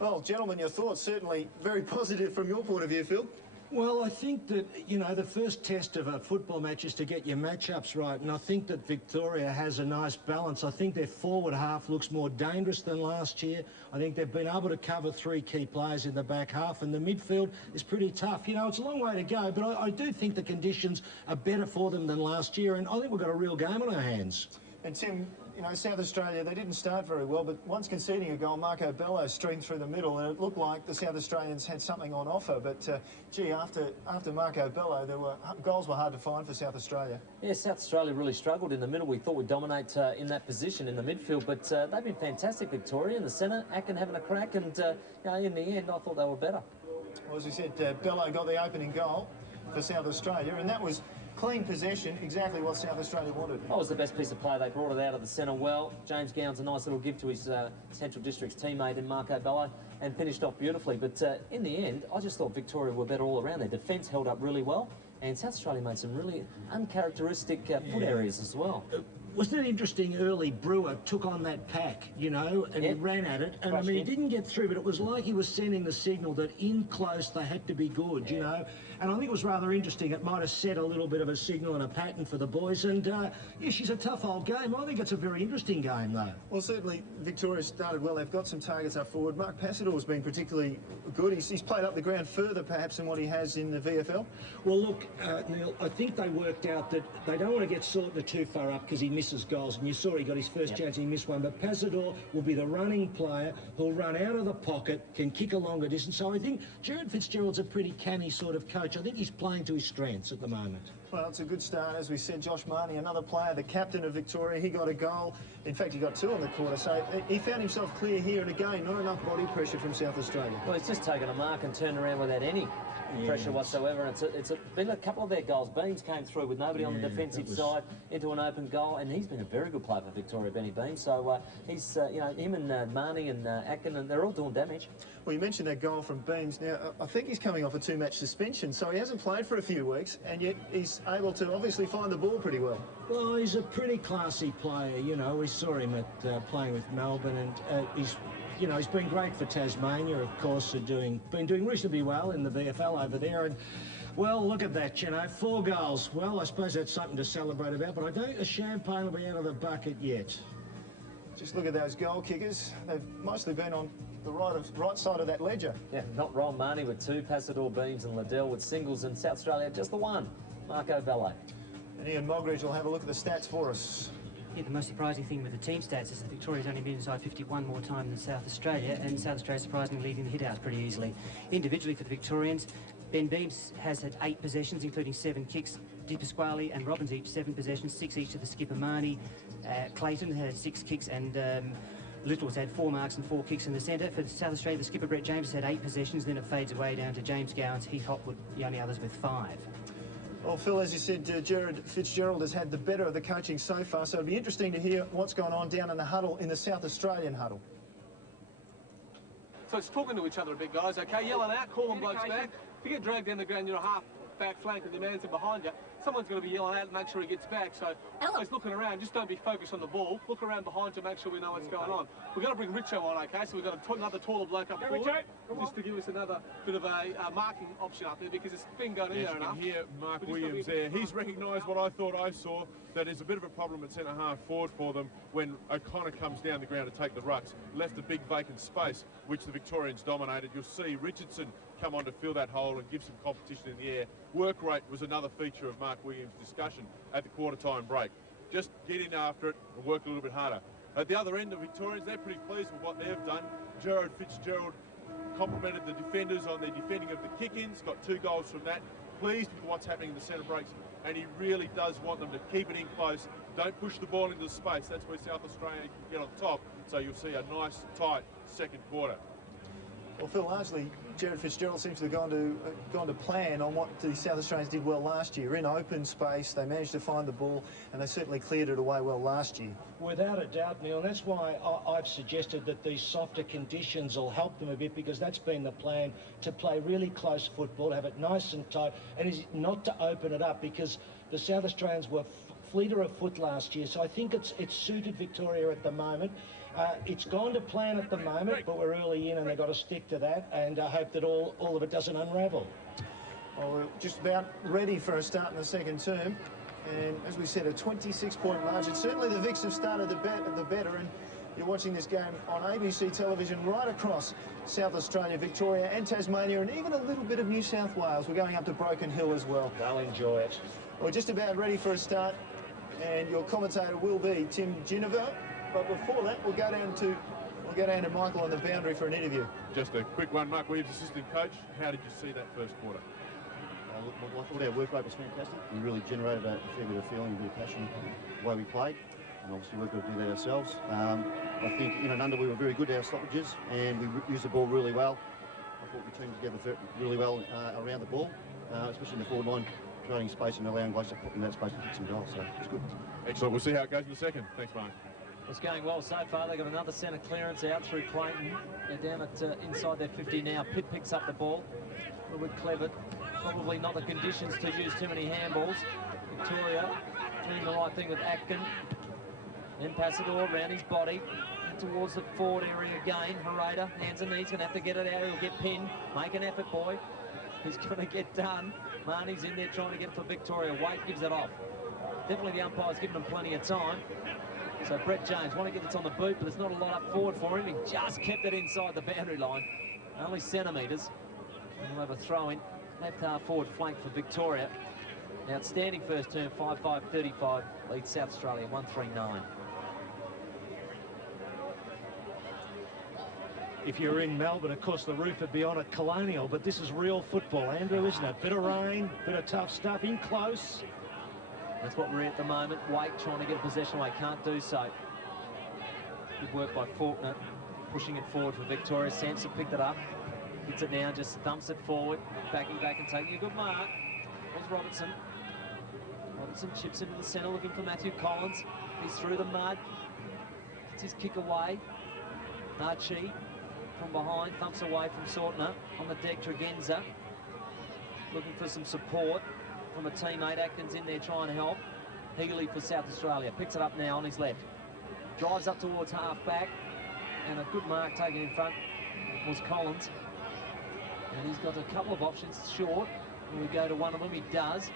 Well, gentlemen, your thoughts certainly very positive from your point of view, Phil. Well, I think that, you know, the first test of a football match is to get your matchups right, and I think that Victoria has a nice balance. I think their forward half looks more dangerous than last year. I think they've been able to cover three key players in the back half, and the midfield is pretty tough. You know, it's a long way to go, but I do think the conditions are better for them than last year, and I think we've got a real game on our hands. And Tim, you know, South Australia, they didn't start very well, but once conceding a goal, Marco Bello streamed through the middle, and it looked like the South Australians had something on offer. But, gee, after Marco Bello, goals were hard to find for South Australia. Yeah, South Australia really struggled in the middle. We thought we'd dominate in that position in the midfield, but they've been fantastic, Victoria. In the centre, Akin having a crack, and you know, in the end, I thought they were better. Well, as we said, Bello got the opening goal for South Australia, and that was clean possession, exactly what South Australia wanted. That was the best piece of play. They brought it out of the centre well. James Gowan's a nice little give to his Central District's teammate in Marco Bello and finished off beautifully. But in the end, I just thought Victoria were better all around. Their defence held up really well, and South Australia made some really uncharacteristic foot areas as well. Wasn't it interesting early? Brewer took on that pack, you know, and he ran at it. And I mean, he didn't get through, but it was like he was sending the signal that in close they had to be good, you know. And I think it was rather interesting. It might have set a little bit of a signal and a pattern for the boys. And, yeah, she's a tough old game. I think it's a very interesting game, though. Well, certainly Victoria started well. They've got some targets up forward. Mark Passador has been particularly good. He's played up the ground further, perhaps, than what he has in the VFL. Well, look, Neil, I think they worked out that they don't want to get Sortner too far up because he misses goals. And you saw he got his first chance and he missed one. But Passador will be the running player who'll run out of the pocket, can kick a longer distance. So I think Jared Fitzgerald's a pretty canny sort of coach. I think he's playing to his strengths at the moment. Well, it's a good start. As we said, Josh Marnie, another player, the captain of Victoria, he got a goal. In fact, he got two on the quarter. So he found himself clear here. And again, not enough body pressure from South Australia. Well, he's just taken a mark and turned around without any pressure whatsoever. It's been a couple of their goals. Beams came through with nobody on the defensive side into an open goal, and he's been a very good player for Victoria, Benny Beams. So he's, you know, him and Marnie and Akin, and they're all doing damage. Well, you mentioned that goal from Beams. Now, I think he's coming off a two-match suspension, so he hasn't played for a few weeks, and yet he's able to obviously find the ball pretty well. Well, he's a pretty classy player, you know. We saw him at playing with Melbourne, and he's, you know, he's been great for Tasmania, of course, been doing reasonably well in the VFL over there. And, well, look at that, you know, 4 goals. Well, I suppose that's something to celebrate about, but I don't think the champagne will be out of the bucket yet. Just look at those goal kickers. They've mostly been on the right side of that ledger. Yeah, not Ron Marnie with 2, Passador, Beams and Liddell with singles, and South Australia just the 1, Marco Bello. And Ian Mogridge will have a look at the stats for us. Yeah, the most surprising thing with the team stats is that Victoria's only been inside 51 more times than South Australia, and South Australia surprisingly leading the hit-outs pretty easily. Individually for the Victorians, Ben Beams has had 8 possessions, including 7 kicks. Di Pasquale and Robbins each 7 possessions, 6 each to the skipper Marnie. Clayton had 6 kicks, and Little's had 4 marks and 4 kicks in the centre. For South Australia, the skipper Brett James has had 8 possessions, then it fades away down to James Gowans, Heath Hopwood, the only others with 5. Well, Phil, as you said, Jared Fitzgerald has had the better of the coaching so far, so it'll be interesting to hear what's gone on down in the huddle, in the South Australian huddle. So it's talking to each other a bit, guys, okay? Yelling out, calling blokes back. If you get dragged down the ground, you're a half back flank and the man's in behind you, someone's going to be yelling out and make sure he gets back. So always looking around, just don't be focused on the ball. Look around behind to make sure we know what's going on. We've got to bring Richo on, okay? So we've got another taller bloke up forward, just to give us another bit of a marking option up there, because it's been going in there enough. You can hear Mark Williams there. He's recognised what I thought I saw, that is a bit of a problem at centre half forward for them when O'Connor comes down the ground to take the rucks. Left a big vacant space, which the Victorians dominated. You'll see Richardson come on to fill that hole and give some competition in the air. Work rate was another feature of Mark Williams' discussion at the quarter-time break. Just get in after it and work a little bit harder. At the other end, the Victorians, they're pretty pleased with what they've done. Jared Fitzgerald complimented the defenders on their defending of the kick-ins, got 2 goals from that. Pleased with what's happening in the centre breaks, and he really does want them to keep it in close. Don't push the ball into the space. That's where South Australia can get on top. So you'll see a nice, tight second quarter. Well, Phil, largely Jared Fitzgerald seems to have gone to plan on what the South Australians did well last year. In open space, they managed to find the ball, and they certainly cleared it away well last year. Without a doubt, Neil, and that's why I've suggested that these softer conditions will help them a bit, because that's been the plan, to play really close football, have it nice and tight, and is not to open it up, because the South Australians were fleeter of foot last year, so I think it's suited Victoria at the moment. It's gone to plan at the moment, but we're early in and they've got to stick to that, and I hope that all of it doesn't unravel. Well, we're just about ready for a start in the second term. And as we said, a 26-point margin. Certainly the Vics have started the better, and you're watching this game on ABC television right across South Australia, Victoria and Tasmania, and even a little bit of New South Wales. We're going up to Broken Hill as well. They'll enjoy it. We're just about ready for a start, and your commentator will be Tim Ginniver. But before that, we'll go down to Michael on the boundary for an interview. Just a quick one, Mark Williams, assistant coach. How did you see that first quarter? I thought our work rate was fantastic. We really generated a fair bit of feeling, a bit of passion the way we played, and obviously we've got to do that ourselves. I think in and under we were very good at our stoppages, and we used the ball really well. I thought we teamed together really well around the ball, especially in the forward line, creating space and allowing guys to put in that space to kick some goals. So it's good. Excellent. We'll see how it goes in the second. Thanks, Mark. It's going well so far. They've got another centre clearance out through Clayton. They're down at inside their 50 now. Pitt picks up the ball. A little bit clever. Probably not the conditions to use too many handballs. Victoria doing the right thing with Atkin. Then Passador around his body. Towards the forward area again. Hereda, hands and knees, going to have to get it out. He'll get pinned. Make an effort, boy. He's going to get done. Marnie's in there trying to get it for Victoria. Wade gives it off. Definitely the umpire's giving him plenty of time. So Brett James, want to get it on the boot, but there's not a lot up forward for him. He just kept it inside the boundary line. Only centimetres. And we'll have a throw in. Left half forward flank for Victoria. Outstanding first term, 5-5-35. Leads South Australia, 1-3-9. If you're in Melbourne, of course, the roof would be on at Colonial, but this is real football, Andrew, isn't it? Bit of rain, bit of tough stuff, in close. That's what we're at the moment. Waite trying to get a possession away, can't do so. Good work by Faulkner, pushing it forward for Victoria. Sampson picked it up, hits it now, just thumps it forward, backing back and taking a good mark. Was Robertson. Robertson chips into the centre, looking for Matthew Collins. He's through the mud, gets his kick away. Archie from behind, thumps away from Sortner on the deck. Tregenza looking for some support from a teammate. Atkins in there trying to help. Healy for South Australia picks it up now on his left, drives up towards half back, and a good mark taken in front was Collins, and he's got a couple of options short, and we go to one of them. He does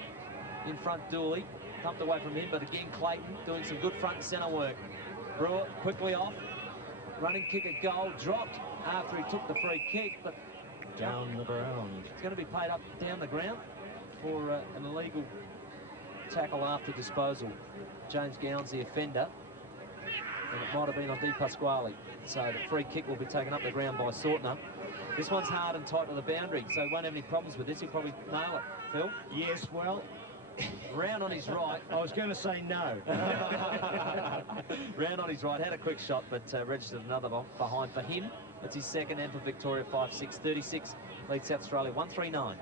in front. Dooley thumped away from him, but again Clayton doing some good front and centre work. Brewer quickly off, running kick at goal, dropped after he took the free kick, but Down the ground. it's going to be paid up down the ground for an illegal tackle after disposal. James Gown's the offender, and it might have been on Di Pasquale. So the free kick will be taken up the ground by Sortner. This one's hard and tight to the boundary, so he won't have any problems with this. He'll probably nail it, Phil. Yes, well, Round on his right. I was going to say no. Round on his right, had a quick shot, but registered another behind for him. That's his second, and for Victoria, 5-6-36. Leads South Australia, 1-3-9. Well,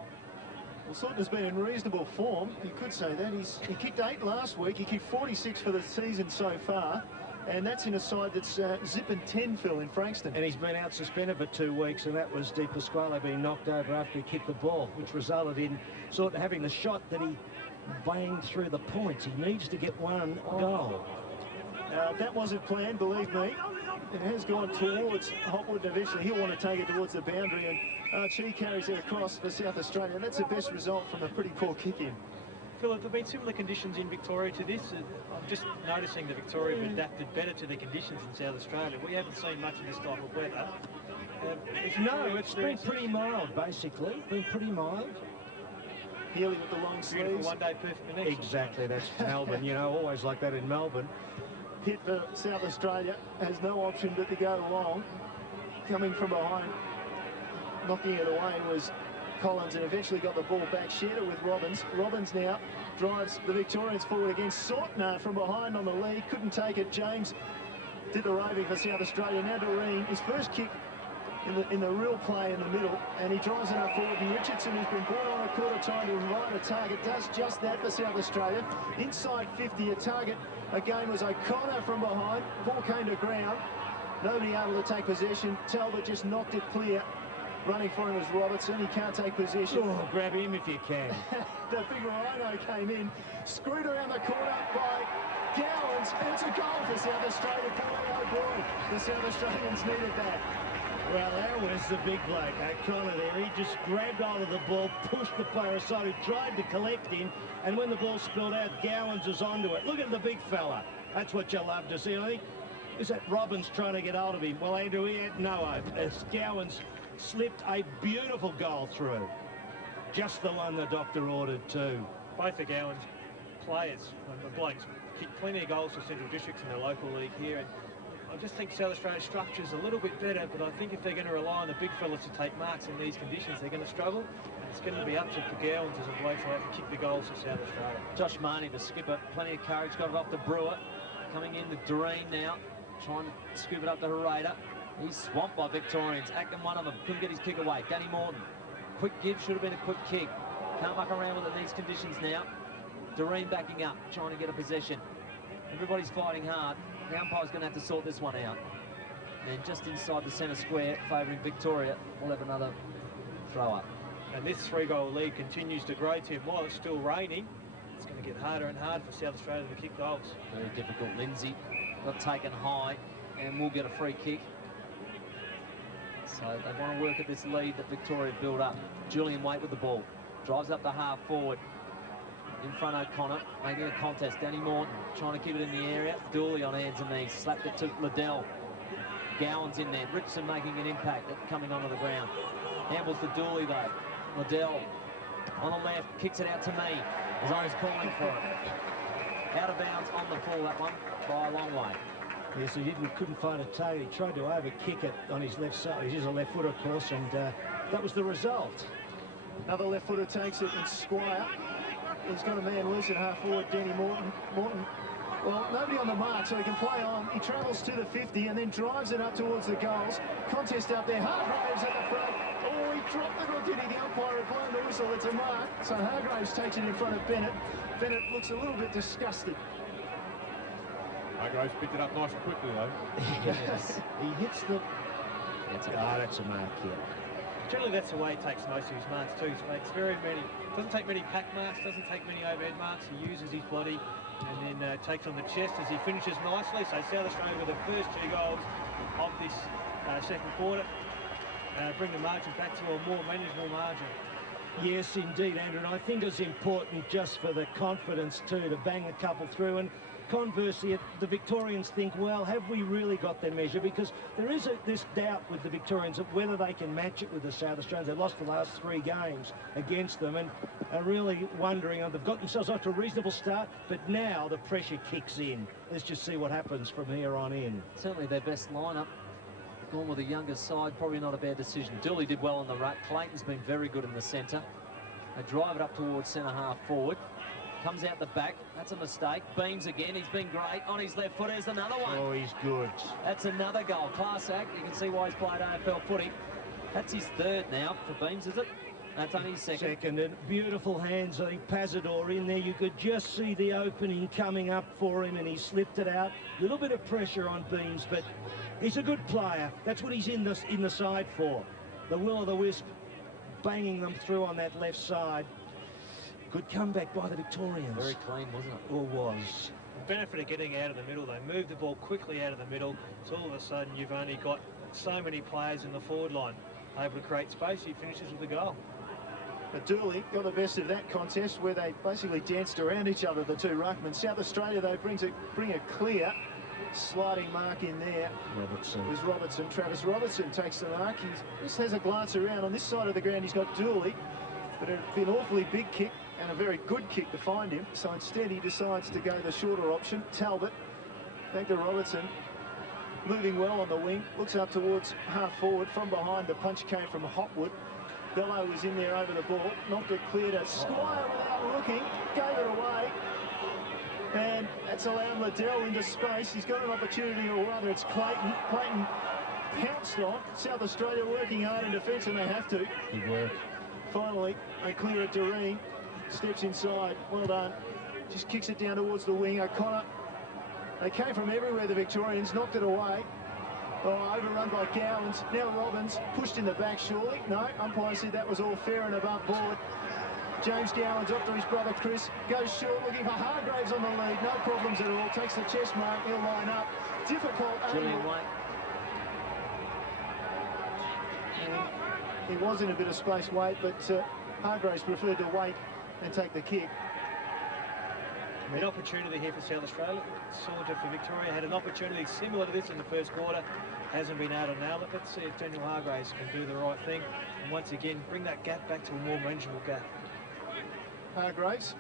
Sortner's been in reasonable form. You could say that. He kicked 8 last week. He kicked 46 for the season so far. And that's in a side that's zipping 10, Phil, in Frankston. And he's been out suspended for 2 weeks, and that was Di Pasquale being knocked over after he kicked the ball, which resulted in sort of having the shot that he banged through the points. He needs to get one goal. That wasn't planned, believe me. It has gone towards Hotwood, and eventually he'll want to take it towards the boundary, and Archie carries it across for South Australia. That's the best result from a pretty poor kick-in. Phil, have there been similar conditions in Victoria to this? I'm just noticing that Victoria have adapted better to the conditions in South Australia. We haven't seen much of this type of weather. No, it's been pretty mild, basically. Been pretty mild. Healy with the long sleeves. Beautiful one-day perfect connection. Exactly, that's Melbourne, you know, always like that in Melbourne. Hit for South Australia has no option but to go long. Coming from behind, knocking it away was Collins, and eventually got the ball back. Shared it with Robbins. Robbins now drives the Victorians forward against Sortner from behind on the lead. Couldn't take it. James did the roving for South Australia. Now Doreen, his first kick in the real play in the middle, and he drives it up forward. And Richardson, who's been brought on a quarter time to invite a target, does just that for South Australia. Inside 50, a target again was O'Connor from behind. Ball came to ground. Nobody able to take possession. Talbot just knocked it clear. Running for him was Robertson. He can't take possession. Oh, grab him if you can. The big rhino came in, screwed around the corner by Gowans, and it's a goal for South Australia. Boy, oh boy, the South Australians needed that. Well, there was the big bloke, O'Connor there. He just grabbed hold of the ball, pushed the player aside who tried to collect him, and when the ball spilled out, Gowans was onto it. Look at the big fella. That's what you love to see. I think, is that Robbins trying to get hold of him? Well, Andrew, he had no hope as Gowans slipped a beautiful goal through. Just the one the doctor ordered too. Both the Gowans players, the blokes, kicked plenty of goals for Central Districts in the local league here. And I just think South Australia's structure is a little bit better, but I think if they're going to rely on the big fellas to take marks in these conditions, they're going to struggle. And it's going to be up to the Gowans as a bloke to have to kick the goals for South Australia. Josh Marnie, the skipper, plenty of courage, got it off to Brewer. Coming in with Doreen now, trying to scoop it up to Hereda. He's swamped by Victorians. Atkin, one of them, couldn't get his kick away. Danny Morton, quick give, should have been a quick kick. Can't muck around with it in these conditions now. Doreen backing up, trying to get a possession. Everybody's fighting hard. The umpire's going to have to sort this one out. And just inside the centre square, favouring Victoria, we'll have another throw up. And this 3-goal lead continues to grow, Tim. While it's still raining, it's going to get harder and harder for South Australia to kick goals. Very difficult. Lindsay got taken high and will get a free kick. So they want to work at this lead that Victoria built up. Julian Waite with the ball. Drives up the half forward. In front O'Connor, making a contest. Danny Morton trying to keep it in the area. Dooley on hands and knees. Slapped it to Liddell. Gowans in there. Richardson making an impact at coming onto the ground. Handles to Dooley though. Liddell on the left. Kicks it out to me. As I was calling for it. Out of bounds on the full, that one, by a long way. Yes, he couldn't find a toe. He tried to overkick it on his left side. He's a left footer, of course, and that was the result. Another left footer takes it, and Squire. He's got a man loose at half forward, Danny Morton. Well, nobody on the mark, so he can play on. He travels to the 50 and then drives it up towards the goals. Contest out there. Hargraves at the front. Oh, he dropped it, or did he? The umpire had blown the whistle. It's a mark. So Hargraves takes it in front of Bennett. Bennett looks a little bit disgusted. Hargraves picked it up nice and quickly, though. Yes. He hits the... That's a mark, yeah. Generally, that's the way he takes most of his marks too. He makes very many, doesn't take many pack marks, doesn't take many overhead marks. He uses his body and then takes on the chest as he finishes nicely. So South Australia with the first 2 goals of this second quarter bring the margin back to a more manageable margin. Yes, indeed, Andrew, and I think it's important just for the confidence too to bang a couple through. And conversely, the Victorians think, well, have we really got their measure? Because there is this doubt with the Victorians of whether they can match it with the South Australians. They've lost the last 3 games against them and are really wondering, they've got themselves off to a reasonable start, but now the pressure kicks in. Let's just see what happens from here on in. Certainly their best lineup. Gone with the younger side, probably not a bad decision. Dooley did well on the ruck. Clayton's been very good in the centre. They drive it up towards centre half forward. Comes out the back. That's a mistake. Beams again. He's been great. On his left foot, there's another one. Oh, he's good. That's another goal. Class act. You can see why he's played AFL footy. That's his 3rd now for Beams, is it? That's only his 2nd. Second, and beautiful hands on Pasador in there. You could just see the opening coming up for him, and he slipped it out. A little bit of pressure on Beams, but he's a good player. That's what he's in the side for. The will-o'-the-wisp, banging them through on that left side. Good comeback by the Victorians. Very clean, wasn't it? Or was. The benefit of getting out of the middle, they move the ball quickly out of the middle, so all of a sudden you've only got so many players in the forward line able to create space. He finishes with a goal. But Dooley got the best of that contest where they basically danced around each other, the 2 ruckmen. South Australia, though, bring a clear sliding mark in there. Robertson. It was Robertson. Travis Robertson takes the mark. He just has a glance around. On this side of the ground, he's got Dooley, but it'd be an awfully big kick and a very good kick to find him. So instead, he decides to go the shorter option. Talbot, back to Robertson. Moving well on the wing. Looks up towards half forward. From behind, the punch came from Hopwood. Bello was in there over the ball. Knocked it clear to Squire without looking. Gave it away. And that's allowed Liddell into space. He's got an opportunity, or rather it's Clayton. Clayton pounced on. South Australia working hard in defence, and they have to. Good work. Finally, they clear it. Doreen steps inside. Well done. Just kicks it down towards the wing. O'Connor. They came from everywhere, the Victorians. Knocked it away. Oh, overrun by Gowans. Now Robbins pushed in the back, surely. No, umpire said that was all fair and above board. James Gowans after his brother Chris. Goes short, looking for Hargraves on the lead. No problems at all. Takes the chest mark. He'll line up. Difficult. Julian White. He was in a bit of space weight, but Hargraves preferred to wait and take the kick. An opportunity here for South Australia. Saunter for Victoria had an opportunity similar to this in the first quarter. Hasn't been able to nail it. Let's see if Daniel Hargraves can do the right thing. And once again, bring that gap back to a more manageable gap. Hargraves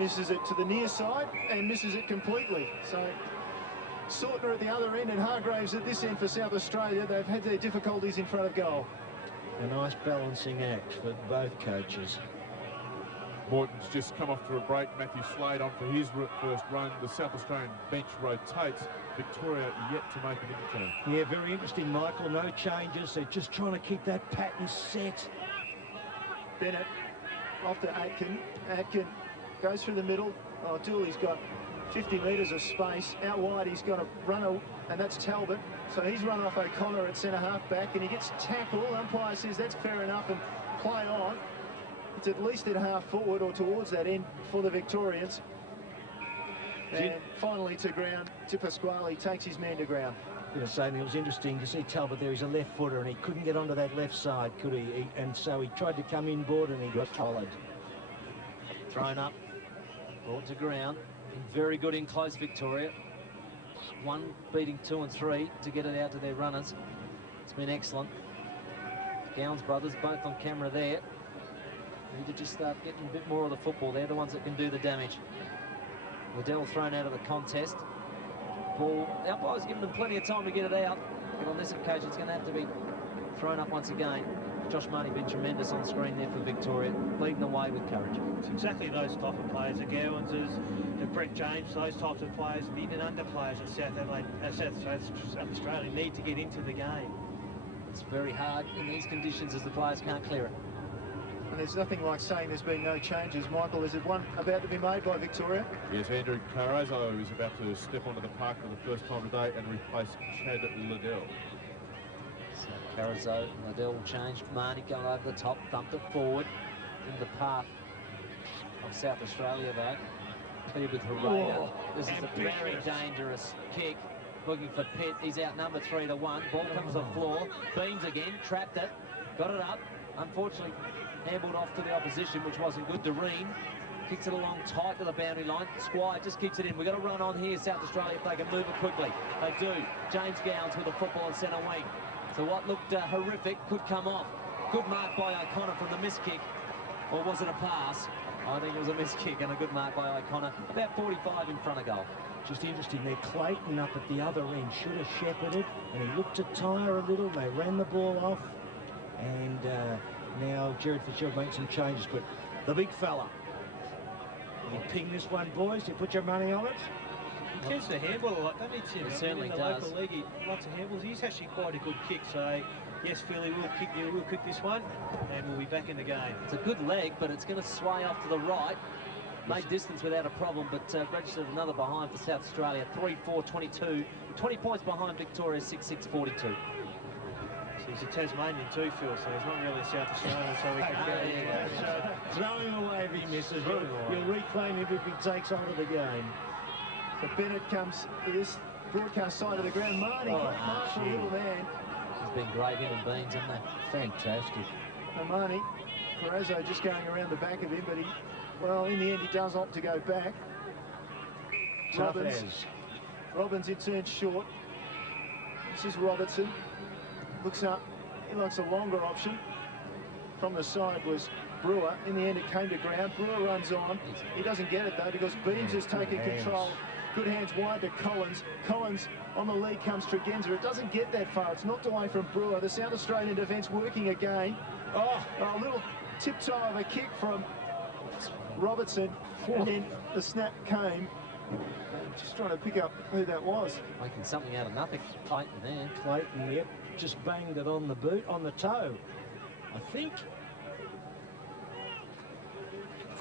misses it to the near side and misses it completely. So Saunter at the other end and Hargraves at this end for South Australia. They've had their difficulties in front of goal. A nice balancing act for both coaches. Morton's just come off to a break. Matthew Slade on for his first run. The South Australian bench rotates. Victoria yet to make an interturn. Yeah, very interesting, Michael. No changes. They're just trying to keep that pattern set. Bennett off to Atkin. Atkin goes through the middle. Oh, Dooley's got 50 metres of space. Out wide, he's got a runner, and that's Talbot. So he's run off O'Connor at centre-half back, and he gets tackled. Umpire says that's fair enough and play on. It's at least at half forward or towards that end for the Victorians. And finally to ground, to Pasquale, takes his man to ground. I was going to say, it was interesting to see Talbot there. He's a left footer and he couldn't get onto that left side, could he? And so he tried to come inboard and he got collared. Thrown up, brought to ground. Been very good in close, Victoria. One beating 2 and 3 to get it out to their runners. It's been excellent. Gowans brothers both on camera there. Need to just start getting a bit more of the football. They're the ones that can do the damage. Liddell thrown out of the contest. Ball, the umpire's given them plenty of time to get it out, but on this occasion it's going to have to be thrown up once again. Josh Marnie been tremendous on screen there for Victoria, leading the way with courage. It's exactly those type of players, the Gowanses, the Brett James, those types of players, the even under players that South Australia need to get into the game. It's very hard in these conditions as the players can't clear it. And there's nothing like saying there's been no changes. Michael, is it one about to be made by Victoria? Yes, Andrew Carrazzo is about to step onto the park for the first time today and replace Chad Liddell. So Carrazzo, Liddell will change. Marnie going over the top, thumped it forward in the path of South Australia though. Clear with Herrera. This is a very dangerous kick. Looking for Pitt. He's outnumbered 3 to 1. Ball comes on the floor. Beams again. Trapped it. Got it up. Unfortunately, handballed off to the opposition, which wasn't good. Doreen kicks it along tight to the boundary line. Squire just keeps it in. We've got to run on here, South Australia, if they can move it quickly. They do. James Gowans with the football in centre wing. So what looked horrific could come off. Good mark by O'Connor from the miss kick. Or was it a pass? I think it was a miss kick and a good mark by O'Connor. About 45 in front of goal. Just interesting there, Clayton up at the other end should have shepherded, and he looked to tire a little. They ran the ball off, and now Jared Fitzgerald makes some changes, but the big fella. You ping this one, boys? You put your money on it? He tends to handball a lot, doesn't he, Tim? He certainly in the does. local league, he lots of handballs. He's actually quite a good kick, so yes, Philly will kick this one, and we'll be back in the game. It's a good leg, but it's going to sway off to the right. Made distance without a problem, but registered another behind for South Australia. 3-4-22. 20 points behind Victoria, 6-6-42. So he's a Tasmanian too, Phil, so he's not really South Australian, so we can Throw him away if he misses. You'll reclaim him if he takes hold of the game. So Bennett comes to this broadcast side of the ground. Marnie, great mark for a little man. He's been great in and beans, hasn't he? Fantastic. And Marnie, Carrazzo just going around the back of him, but well, in the end, he does opt to go back. Robbins in turn short. This is Robertson. Looks up. He likes a longer option. From the side was Brewer. In the end, it came to ground. Brewer runs on. He doesn't get it, though, because Beams has taken control. Good hands wide to Collins. Collins on the lead comes Tregenza. It doesn't get that far. It's knocked away from Brewer. The South Australian defence working again. A little tiptoe of a kick from Robertson, and then the snap came. Just trying to pick up who that was. Making something out of nothing. Clayton there. Clayton, yep, just banged it on the boot, on the toe, I think.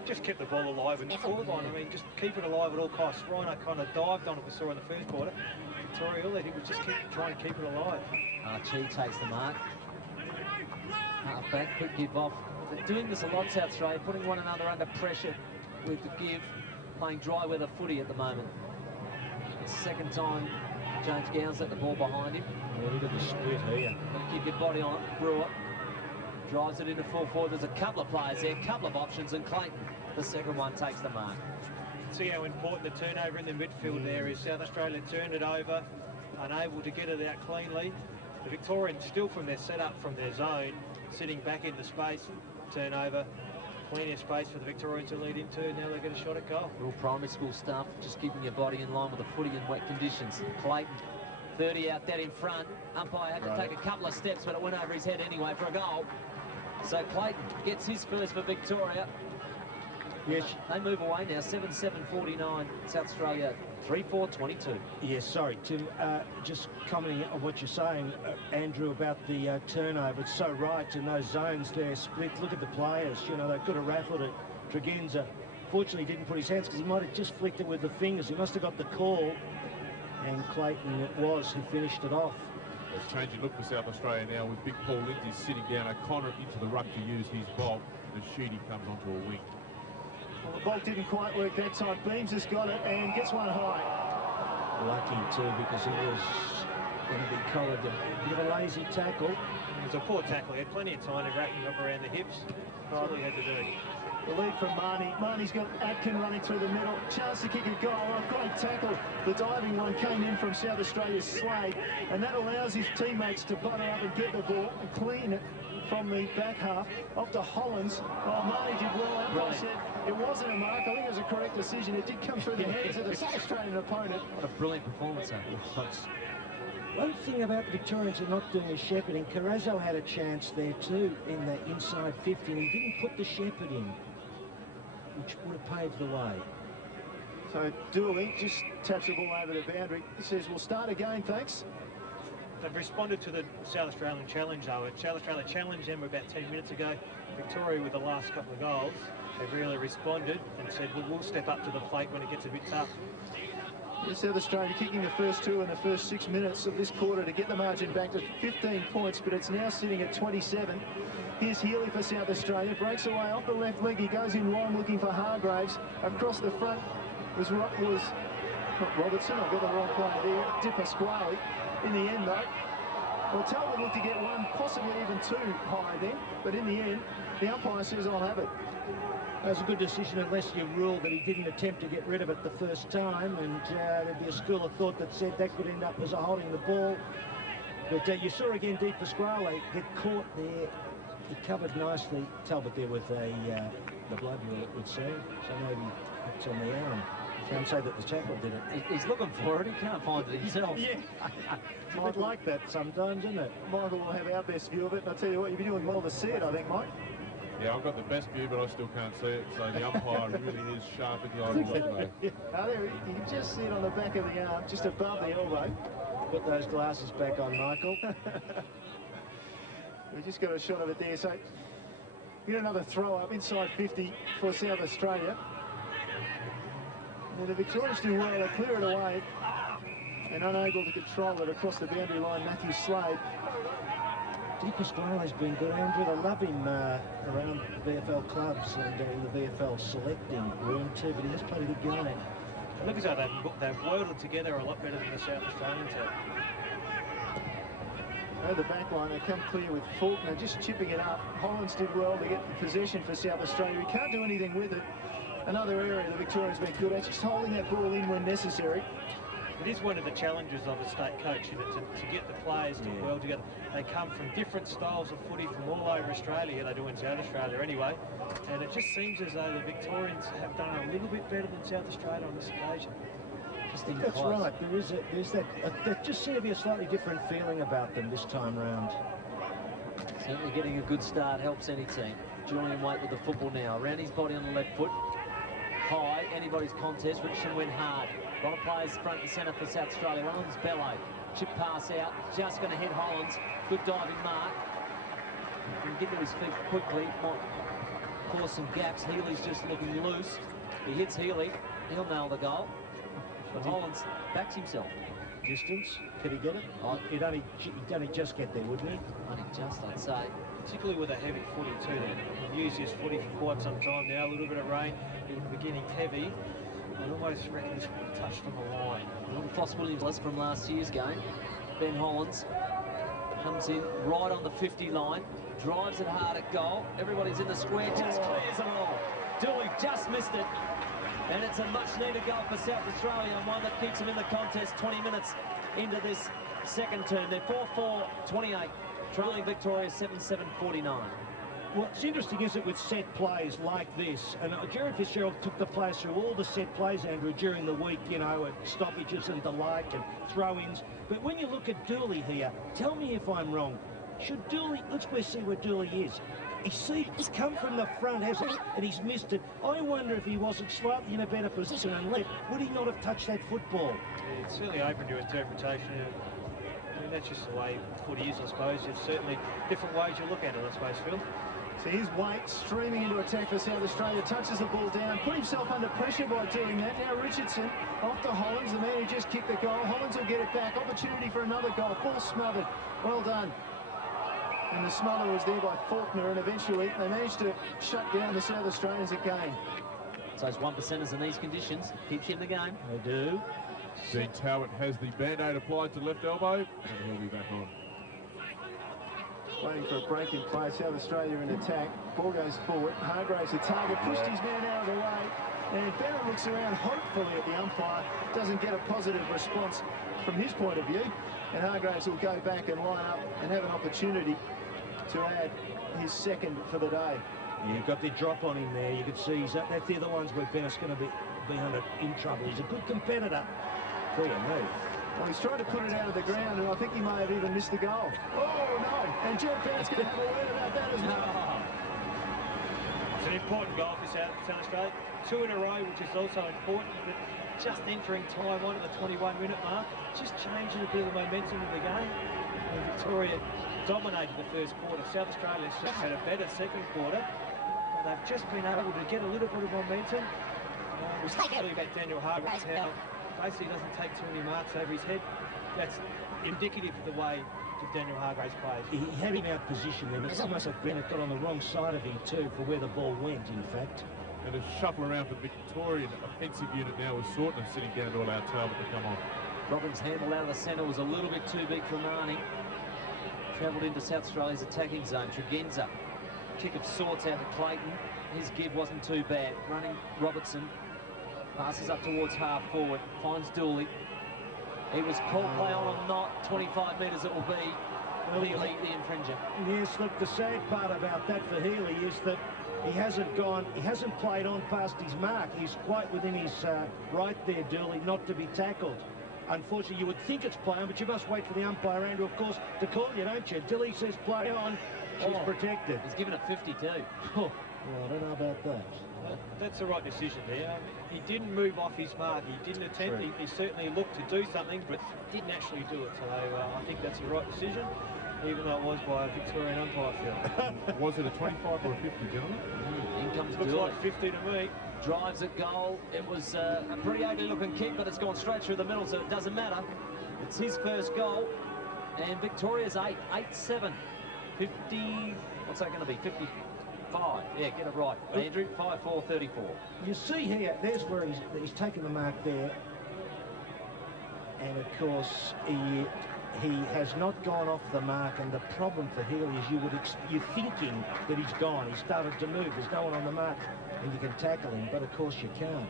just kept the ball alive and scored on. I mean, just keep it alive at all costs. Rhino kind of dived on it, we saw in the first quarter. Victoria, all they did was just keep trying to keep it alive. Archie takes the mark. Half back, quick give off They're doing this a lot, South Australia, putting one another under pressure with the give, playing dry weather footy at the moment. Second time James Gowns let the ball behind him. Yeah, look at the split here. Got to keep your body on it. Brewer drives it into full forward. There's a couple of players there, a couple of options, and Clayton, the second one, takes the mark. See how important the turnover in the midfield there is. South Australia turned it over, unable to get it out cleanly. The Victorians still from their setup, from their zone, sitting back into space, turnover. Plenty of space for the Victorians to lead into. Now they get a shot at goal. Real primary school stuff, just keeping your body in line with the footy in wet conditions. Clayton, 30 out dead in front. Umpire had to take a couple of steps, but it went over his head anyway for a goal. So Clayton gets his first for Victoria. Yes. They move away now, 7-7-49, South Australia, 3-4-22. Yes, sorry, Tim. Just commenting on what you're saying, Andrew, about the turnover. It's so right in those zones there, split. Look at the players. You know, they could have raffled it. Tregenza, fortunately, didn't put his hands because he might have just flicked it with the fingers. He must have got the call. And Clayton it was who finished it off. It's changing look for South Australia now with big Paul Lindsay sitting down. O'Connor into the ruck to use his bolt. And Sheedy comes onto a wing. Well, the bolt didn't quite work that time. Beams has got it and gets one high. Lucky too, because he was going to be collared. A bit of a lazy tackle. It was a poor tackle. He had plenty of time to wrap him up around the hips. That's all he had to do. The lead from Marnie. Marnie's got Atkin running through the middle. Chance to kick a goal. A great tackle. The diving one came in from South Australia's Slade, and that allows his teammates to butter up and get the ball and clean it from the back half off to Hollands. Oh, Marnie did well. Umpire said it wasn't a mark. I think it was a correct decision. It did come through the hands of the South Australian opponent. What a brilliant performance that was. One thing about the Victorians are not doing is shepherding. Carrazzo had a chance there too in the inside 50, and he didn't put the shepherd in, which would have paved the way. So Dooley just taps the ball over the boundary. He says, we'll start again, thanks. They've responded to the South Australian challenge, though. South Australia challenged them about 10 minutes ago. Victoria, with the last couple of goals, they've really responded and said, well, we'll step up to the plate when it gets a bit tough. South Australia kicking the first two in the first 6 minutes of this quarter to get the margin back to 15 points, but it's now sitting at 27. Here's Healy for South Australia. Breaks away off the left leg. He goes in long looking for Hargraves. Across the front was Robertson. I've got the wrong player there. Di Pasquale. In the end, though, well, Talbot looked to get one, possibly even two high then, but in the end, the umpire says, I'll have it. That was a good decision unless you rule that he didn't attempt to get rid of it the first time, and there'd be a school of thought that said that could end up as a holding the ball. But you saw again Di Pasquale get caught there. He covered nicely. Talbot there with the blood rule, it would seem. So maybe it's on the arm. Can't say that the tackle did it. He's looking for it. He can't find it himself. Yeah. It's a bit like that sometimes, isn't it? Michael will have our best view of it, and I'll tell you what, you'll be doing well to see it, I think, Mike. Yeah, I've got the best view, but I still can't see it. So the umpire really is sharp at the eyeball today. There, you can just see it on the back of the arm, just above the elbow. Put those glasses back on, Michael. We just got a shot of it there. So we get another throw up inside 50 for South Australia. Now the Victorians do well. They clear it away and unable to control it across the boundary line. Matthew Slade. Di Pasquale's been good, Andrew. They love him around the VFL clubs and in the VFL selecting room too, but he has played a good game. It looks like they've welded together a lot better than the South Australians have. Over the back line, they come clear with Faulkner just chipping it up. Hollands did well to get the possession for South Australia. We can't do anything with it. Another area the Victorians been good at, just holding that ball in when necessary. It is one of the challenges of a state coach, you know, to get the players to weld together. They come from different styles of footy from all over Australia. They do in South Australia anyway. And it just seems as though the Victorians have done a little bit better than South Australia on this occasion. That's right. There's that. There just seemed to be a slightly different feeling about them this time round. Certainly getting a good start helps any team. Julian Waite with the football now. Around his body on the left foot. High, anybody's contest. Richardson went hard. A lot of players front and centre for South Australia. Hollands Bello. Chip pass out. Just going to hit Hollands. Good diving mark. Can get to his feet quickly. Might cause some gaps. Healy's just looking loose. He hits Healy. He'll nail the goal. But Hollands backs himself. distance. Could he get it? He'd only just get there, wouldn't he? Only just, I'd say. Particularly with a heavy footy too. We've used this footy for quite some time now. A little bit of rain, it was beginning heavy. I almost reckon this touched on the line. Well, Foss Williams from last year's game. Ben Hollins comes in right on the 50 line, drives it hard at goal. Everybody's in the square, just clears it all. Dooley just missed it. And it's a much-needed goal for South Australia, and one that keeps them in the contest 20 minutes into this second term. They're 4-4-28, trailing Victoria 7-7-49. What's interesting is it with set plays like this, and Jared Fitzgerald took the players through all the set plays, Andrew, during the week, you know, at stoppages and the like and throw-ins. But when you look at Dooley here, tell me if I'm wrong. Should Dooley, let's see where Dooley is. He's come from the front, hasn't he? And he's missed it. I wonder if he wasn't slightly in a better position and left, would he not have touched that football? Yeah, it's certainly open to interpretation. I mean, that's just the way footy is, I suppose. There's certainly different ways you look at it, I suppose, Phil. So here's Waite streaming into attack for South Australia, touches the ball down, put himself under pressure by doing that. Now Richardson off to Hollins, the man who just kicked the goal. Hollins will get it back. Opportunity for another goal. Ball smothered. Well done. And the smother was there by Faulkner, and eventually they managed to shut down the South Australians again. So those 1%ers in these conditions keeps you in the game. They do. Dean Towett has the band-aid applied to left elbow, and he'll be back on. Waiting for a break in play. South Australia in attack. Ball goes forward. Hargraves the target, pushed his man out of the way. And Bennett looks around hopefully at the umpire. Doesn't get a positive response from his point of view. And Hargraves will go back and line up and have an opportunity to add his second for the day. Yeah, you've got the drop on him there. You can see that's the other ones where Bennett's going to be in trouble. He's a good competitor. For your move. Well, he's trying to put it out of the ground, and I think he may have even missed the goal. Oh, no. And Jeff Bennett's going to have a word about that as well. It's an important goal for South Australia. 2 in a row, which is also important, but just entering time on at the 21-minute mark, just changing a bit of the momentum of the game. And Victoria dominated the first quarter. South Australia's just had a better second quarter. And they've just been able to get a little bit of momentum. We're talking about Daniel Hargraves now. Basically doesn't take too many marks over his head. That's indicative of the way that Daniel Hargraves plays. He had him out position there, but it's almost like Bennett got on the wrong side of him too for where the ball went, in fact. And a shuffle around for the Victorian offensive unit now with Sortner sitting down to allow Talbot to come on. Robbins' handle out of the centre was a little bit too big for Marnie. Travelled into South Australia's attacking zone. Tregenza, kick of sorts out to Clayton. His give wasn't too bad. Running Robertson. Passes up towards half forward. Finds Dooley. He was called play on or not. 25 metres it will be. Healy, the infringer. Yes, look, the sad part about that for Healy is that he hasn't played on past his mark. He's quite within his right there, Dooley, not to be tackled. Unfortunately, you would think it's play on, but you must wait for the umpire, Andrew, of course, to call you, don't you? Dooley says play on. She's protected. He's given it 52. Oh, well, I don't know about that. That's the right decision there. He didn't move off his mark. He didn't attempt. He certainly looked to do something, but didn't actually do it. So I think that's the right decision, even though it was by a Victorian umpire, Phil. Was it a 25 or a 50, gentlemen? In comes Looks Dooley. like 50 to me. Drives at goal. It was a pretty ugly looking kick, but it's gone straight through the middle, so it doesn't matter. It's his first goal. And Victoria's 8-7. 50, what's that going to be? 55. Yeah, get it right, Andrew. 5-4-34. You see here, there's where he's taken the mark there. And, of course, he has not gone off the mark, and the problem for Healy is you're thinking that he's gone. He's started to move. There's no one on the mark, and you can tackle him, but, of course, you can't.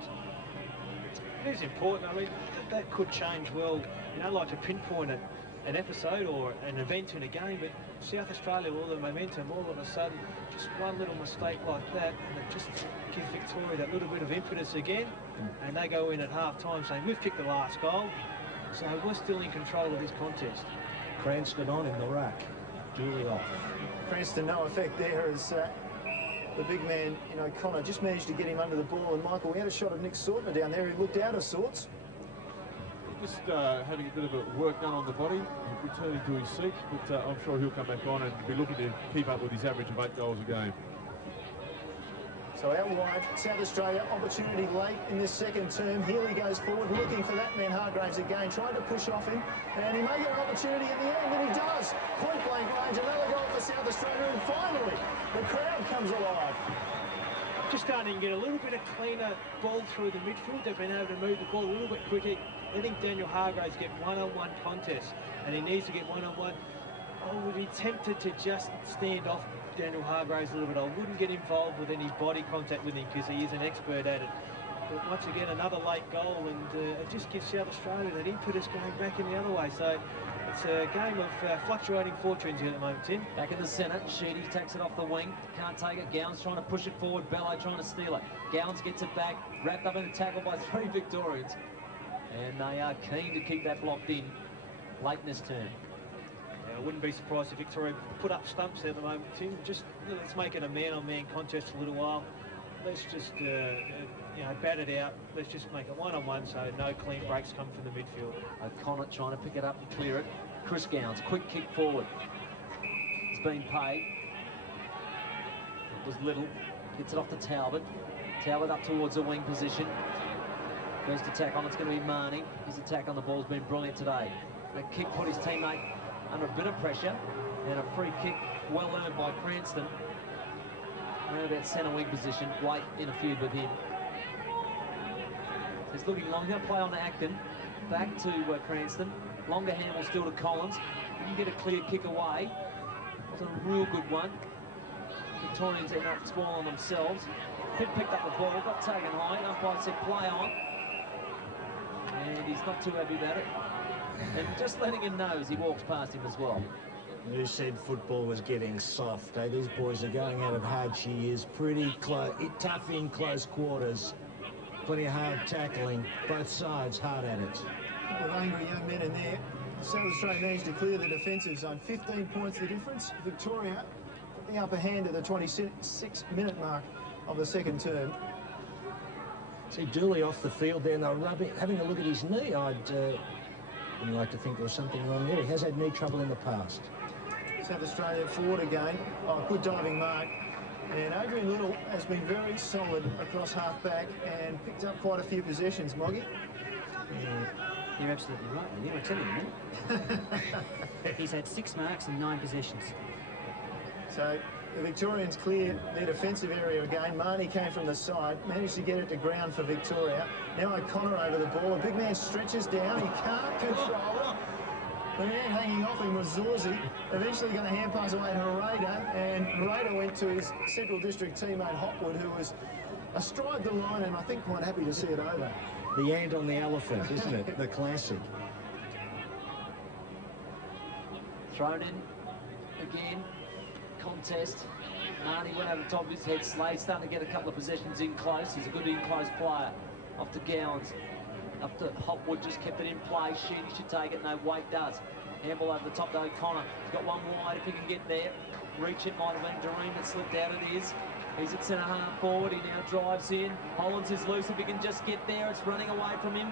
It is important. I mean, that could change well. You don't like to pinpoint an episode or an event in a game, but South Australia, all the momentum, all of a sudden, just one little mistake like that, and it just gives Victoria that little bit of impetus again, and they go in at half-time saying, we've kicked the last goal, so we're still in control of this contest. Cranston on in the rack. Dooley off. Cranston, no effect there as the big man, you know, Connor just managed to get him under the ball, and Michael, we had a shot of Nick Sortner down there. He looked out of sorts. Just having a bit of a work done on the body, returning to his seat, but I'm sure he'll come back on and be looking to keep up with his average of 8 goals a game. So out wide, South Australia, opportunity late in this second term. Healy goes forward, looking for that man Hargraves again, trying to push off him, and he may get an opportunity in the end, and he does. Point blank range, another goal for South Australia, and finally, the crowd comes alive. Just starting to get a little bit of cleaner ball through the midfield. They've been able to move the ball a little bit quicker, letting Daniel Hargraves get one-on-one contests, and he needs to get one-on-one. I would be tempted to just stand off Daniel Hargraves a little bit. I wouldn't get involved with any body contact with him because he is an expert at it. But once again, another late goal, and it just gives South Australia that impetus going back in the other way. So it's a game of fluctuating fortunes here at the moment, Tim. Back in the centre, Sheedy takes it off the wing, can't take it. Gowns trying to push it forward, Bello trying to steal it. Gowns gets it back, wrapped up in a tackle by 3 Victorians. And they are keen to keep that locked in late in this term. I wouldn't be surprised if Victoria put up stumps there at the moment, Tim. Just let's make it a man-on-man contest for a little while. Let's just, bat it out. Let's just make it one-on-one so no clean breaks come from the midfield. O'Connor trying to pick it up and clear it. Chris Gowns, quick kick forward. It's been paid. It was Little. Gets it off to Talbot. Talbot up towards the wing position. First attack on, it's going to be Marnie. His attack on the ball's been brilliant today. That kick put his teammate under a bit of pressure, and a free kick well earned by Cranston. Around about centre wing position, White interfered with him. He's looking long, he'll play on to Acton, back to Cranston. Longer handle still to Collins. He can get a clear kick away. It's a real good one. Victorians end up spoiling themselves. Pitt picked up the ball, got taken high. Umpire said play on. And he's not too happy about it. And just letting him know as he walks past him as well. Who said football was getting soft? Eh? These boys are going out of hard years, pretty close, tough in close quarters. Plenty of hard tackling, both sides hard at it. With angry young men in there, South Australia managed to clear the defensive zone. 15 points the difference. Victoria got the upper hand at the 26-minute mark of the second term. See Dooley off the field there, and they're having a look at his knee. I'd like to think there was something wrong there. He has had knee trouble in the past. South Australia forward again. Oh, good diving mark. And Adrian Little has been very solid across half-back and picked up quite a few possessions, Moggy. Yeah, you're absolutely right, William. I tell you, he's had 6 marks and 9 possessions. So the Victorians clear their defensive area again. Marnie came from the side, managed to get it to ground for Victoria. Now O'Connor over the ball. A big man stretches down. He can't control it. The man hanging off him was Zorzi. Eventually going to hand pass away to Hereda, and Hereda went to his Central District teammate Hopwood, who was astride the line and I think quite happy to see it over. The ant on the elephant, isn't it? The classic. Thrown in again. Contest. Marnie went over the top of his head. Slade starting to get a couple of possessions in close. He's a good in-close player. Off to Gowans. Up to Hopwood, just kept it in play. Sheedy should take it. No, Wade does. Handball over the top to O'Connor. He's got one wide if he can get there. Reach it might have been Doreen that slipped out. It is. He's at centre half forward. He now drives in. Hollins is loose. If he can just get there, it's running away from him.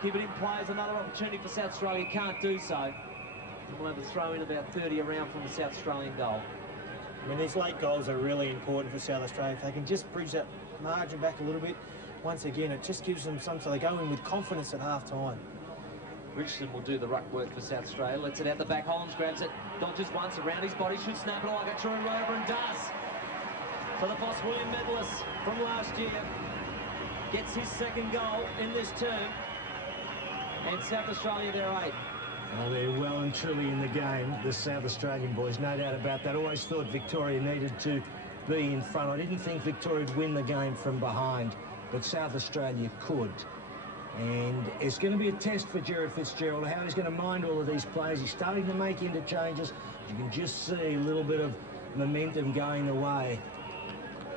Keep it in play is another opportunity for South Australia. He can't do so. And we'll have a throw in about 30 around from the South Australian goal. I mean, these late goals are really important for South Australia. If they can just bridge that margin back a little bit, once again, it just gives them some, so they go in with confidence at half-time. Richardson will do the ruck work for South Australia. Lets it out the back. Hollins grabs it. Dodges once around his body. Should snap it like a true rover and does. So the Boss William medalist from last year gets his second goal in this term. And South Australia, they're 8. Well, they're well and truly in the game, the South Australian boys, no doubt about that. Always thought Victoria needed to be in front. I didn't think Victoria would win the game from behind, but South Australia could. And it's going to be a test for Jared Fitzgerald, how he's going to mind all of these players. He's starting to make interchanges. You can just see a little bit of momentum going the way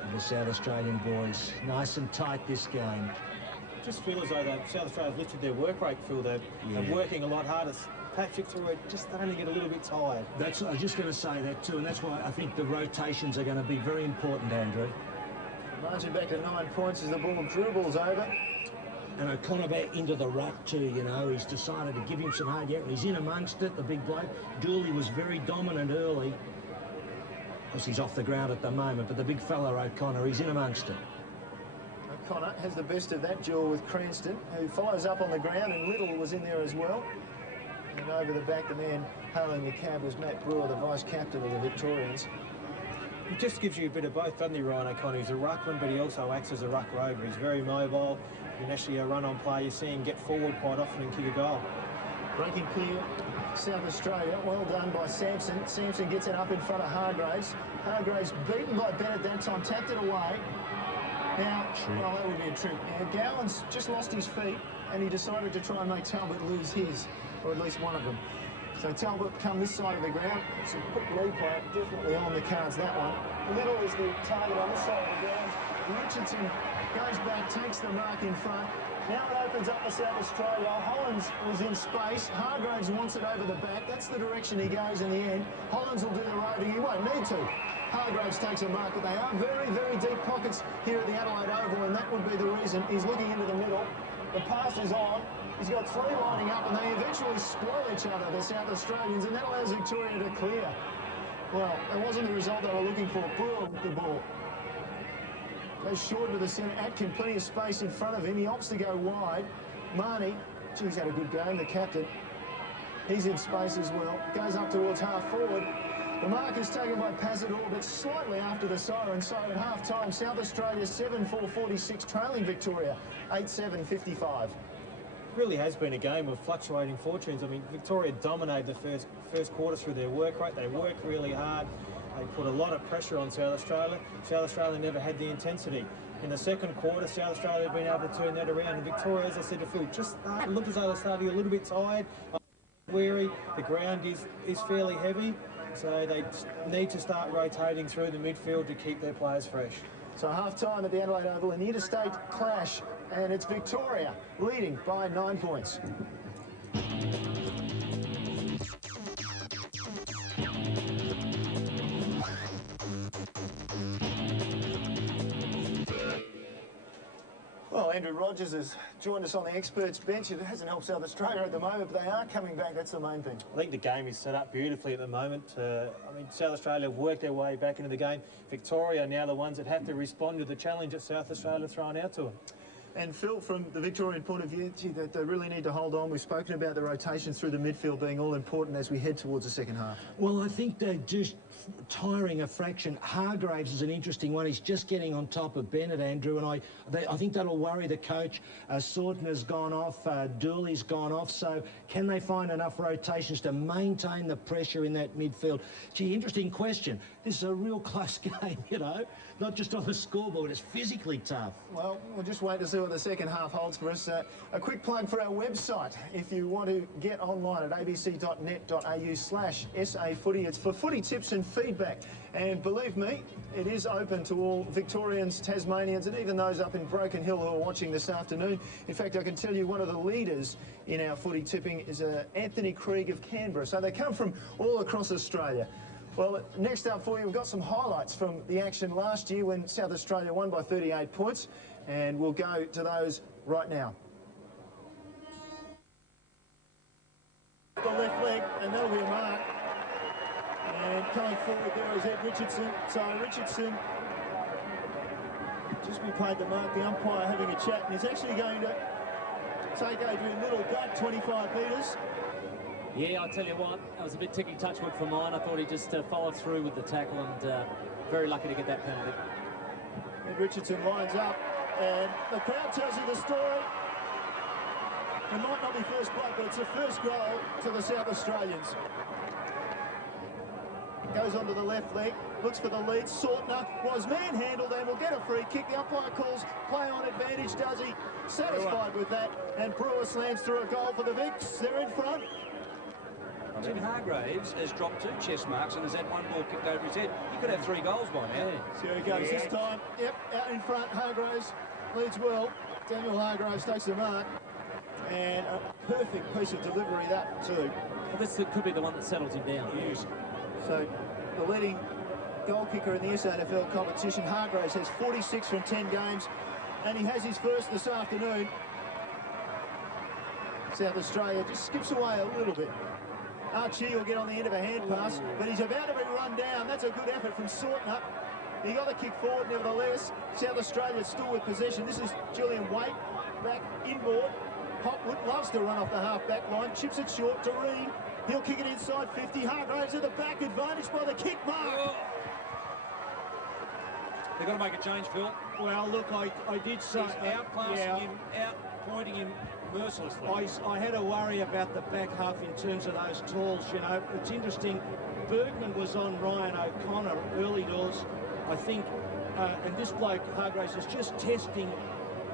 of the South Australian boys. Nice and tight this game. I just feel as though South Australia have lifted their work rate, Phil. They're working a lot harder. Pat Victoria just starting to get a little bit tired. I was just going to say that too, and that's why I think the rotations are going to be very important, Andrew. Margin back to 9 points as the ball dribbles over. And O'Connor back into the ruck too, you know. He's decided to give him some hard yakking. He's in amongst it, the big bloke. Dooley was very dominant early. course, he's off the ground at the moment, but the big fella O'Connor, he's in amongst it. O'Connor has the best of that duel with Cranston, who follows up on the ground, and Little was in there as well. And over the back, the man hailing the cab was Matt Brewer, the vice-captain of the Victorians. He just gives you a bit of both, doesn't he, Ryan O'Connor? He's a ruckman, but he also acts as a ruck rover. He's very mobile. You can actually run on play. You see him get forward quite often and kick a goal. Breaking clear, South Australia. Well done by Sampson. Sampson gets it up in front of Hargraves. Hargraves beaten by Ben at that time, tapped it away. Now, well, that would be a trip. Now, Gowan's just lost his feet, and he decided to try and make Talbot lose his, or at least one of them. So Talbot come this side of the ground. It's a quick replay, definitely on the cards, that one. Little is the target on this side of the ground. Richardson goes back, takes the mark in front. Now it opens up for South Australia. Hollands was in space. Hargraves wants it over the back. That's the direction he goes in the end. Hollands will do the roving. He won't need to. Hargraves takes a mark, but they are very, very deep pockets here at the Adelaide Oval, and that would be the reason. He's looking into the middle. The pass is on. He's got three lining up, and they eventually spoil each other, the South Australians, and that allows Victoria to clear. Well, that wasn't the result they were looking for. Brewer with the ball. Goes short to the centre. Atkin, plenty of space in front of him. He opts to go wide. Marnie, geez, had a good game, the captain. He's in space as well. Goes up towards half forward. The mark is taken by Pasador, but slightly after the siren. So at half-time, South Australia 7-4-46, trailing Victoria 8-7-55. Really has been a game of fluctuating fortunes. I mean, Victoria dominated the first quarter through their work rate. They worked really hard. They put a lot of pressure on South Australia. South Australia never had the intensity. In the second quarter, South Australia have been able to turn that around. And Victoria, as I said to Phil, just looked as though they're starting a little bit tired, weary. The ground is fairly heavy, so they need to start rotating through the midfield to keep their players fresh. So half-time at the Adelaide Oval, an interstate clash, and it's Victoria leading by 9 points. Well, Andrew Rogers has joined us on the experts bench. It hasn't helped South Australia at the moment, but they are coming back. That's the main thing. I think the game is set up beautifully at the moment. I mean, South Australia have worked their way back into the game. Victoria are now the ones that have to respond to the challenge that South Australia are throwing out to them. And Phil, from the Victorian point of view, that they really need to hold on. We've spoken about the rotations through the midfield being all important as we head towards the second half. Well, I think they're just tiring a fraction. Hargraves is an interesting one. He's just getting on top of Bennett, Andrew, and I think that'll worry the coach. Sorton has gone off, Dooley's gone off, so can they find enough rotations to maintain the pressure in that midfield? Gee, interesting question. This is a real close game, you know, not just on the scoreboard, it's physically tough. Well, we'll just wait to see what the second half holds for us. A quick plug for our website. If you want to get online at abc.net.au/SAFooty, it's for footy tips and feedback. And believe me, it is open to all Victorians, Tasmanians, and even those up in Broken Hill who are watching this afternoon. In fact, I can tell you one of the leaders in our footy tipping is Anthony Krieg of Canberra. So they come from all across Australia. Well, next up for you, we've got some highlights from the action last year when South Australia won by 38 points, and we'll go to those right now. The left leg, and that'll be a mark. And coming forward there is Ed Richardson. So Richardson just be paid the mark. The umpire having a chat, and he's actually going to take Adrian Little back 25 metres. Yeah, I tell you what, that was a bit ticking touchwood for mine. I thought he just followed through with the tackle, and very lucky to get that penalty. And Richardson lines up, and the crowd tells you the story. It might not be first blood, but it's a first goal to the South Australians. Goes onto the left leg, looks for the lead. Sortner was manhandled and will get a free kick. The umpire calls play on advantage, does he? Satisfied with that, and Brewer slams through a goal for the Vicks. They're in front. Tim Hargraves has dropped 2 chest marks and has had 1 ball kicked over his head. He could have 3 goals by now. Yeah. So here he goes this time. Yep, out in front. Hargraves leads well. Daniel Hargraves takes the mark. And a perfect piece of delivery, that too. Well, this could be the one that settles him down. Yes. So the leading goal kicker in the SANFL competition, Hargraves, has 46 from 10 games, and he has his first this afternoon. South Australia just skips away a little bit. Archie will get on the end of a hand pass, but he's about to be run down. That's a good effort from Sortner. He got the kick forward, nevertheless. South Australia still with possession. This is Julian Waite back inboard. Hopwood loves to run off the half-back line, chips it short to Reed. He'll kick it inside 50. Hargraves at the back, advantage by the kick mark. They've got to make a change, Phil. Well, look, I did say... He's outclassing him, outpointing him mercilessly. I had a worry about the back half in terms of those talls, you know. It's interesting, Bergman was on Ryan O'Connor early doors, I think, and this bloke, Hargraves, is just testing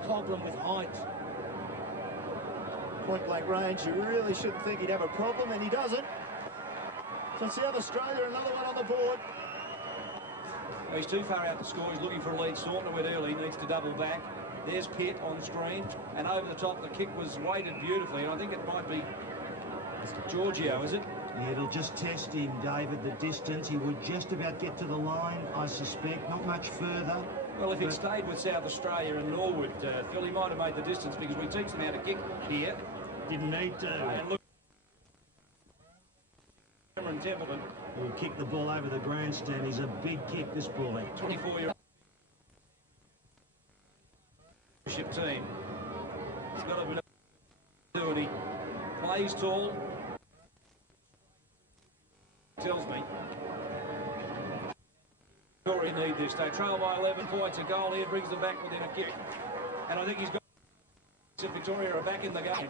Coghlan with height. Point blank range, you really shouldn't think he'd have a problem, and he doesn't. So South Australia, another one on the board. He's too far out to score. He's looking for a lead. Sortner went early, needs to double back. There's Pitt on screen, and over the top, the kick was weighted beautifully, and I think it might be Giorgio, is it? Yeah, it'll just test him, David, the distance. He would just about get to the line, I suspect, not much further. Well, if it stayed with South Australia and Norwood, Phil, he might have made the distance because we teach them how to kick here. Didn't need to. And look, Cameron Templeton will kick the ball over the grandstand. He's a big kick, this bully. 24-year-old team. He's got to do it. He plays tall. Tells me. Victoria need this. They trail by 11 points. A goal here brings them back within a kick. And I think he's got... Victoria are back in the game.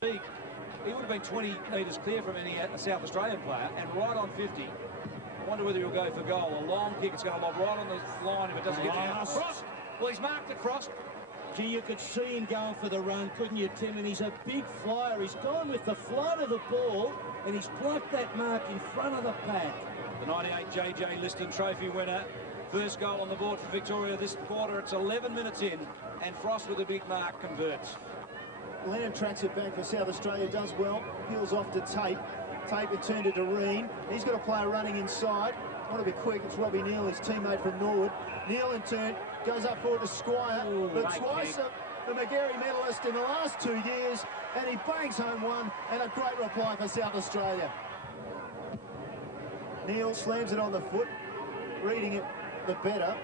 He would have been 20 metres clear from any South Australian player, and right on 50. I wonder whether he'll go for goal. A long kick, it's going to lob right on the line if it doesn't get down. Frost! Well, he's marked it, Frost. Gee, you could see him going for the run, couldn't you, Tim? And he's a big flyer. He's gone with the float of the ball, and he's plucked that mark in front of the pack. The 98 JJ Liston Trophy winner. First goal on the board for Victoria this quarter. It's 11 minutes in, and Frost with a big mark converts. Lennon tracks it back for South Australia, does well. Peels off to Tate. Tate returned to Doreen. He's got a player running inside. Want to be quick, it's Robbie Neal, his teammate from Norwood. Neal in turn goes up forward to Squire, but twice the McGarry medalist in the last 2 years, and he bangs home one, and a great reply for South Australia. Neal slams it on the foot, reading it the better.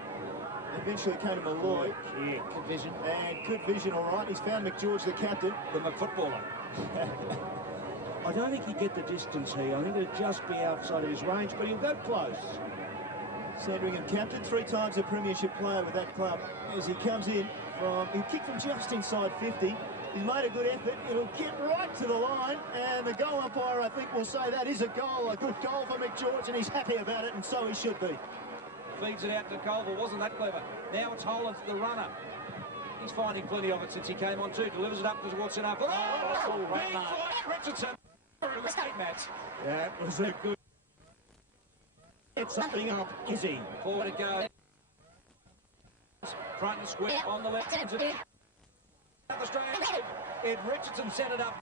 Eventually came to Malloy. Yeah, good vision. And good vision, all right. He's found McGeorge, the captain. The McFootballer. I don't think he'd get the distance here. I think it'd just be outside of his range, but he'll go close. Sandringham captain, 3 times a premiership player with that club. As he comes in from, he'll kick from just inside 50. He's made a good effort. It'll get right to the line, and the goal umpire, I think, will say that is a goal, a good goal for McGeorge, and he's happy about it, and so he should be. Feeds it out to Colville. Wasn't that clever? Now it's Hollands, the runner. He's finding plenty of it since he came on too. Delivers it up to Watson up. Oh, big flight, Richardson. That was a good... Get something up, Izzy. Forward it goes. Front and square on the left. South Australia. Ed Richardson set it up.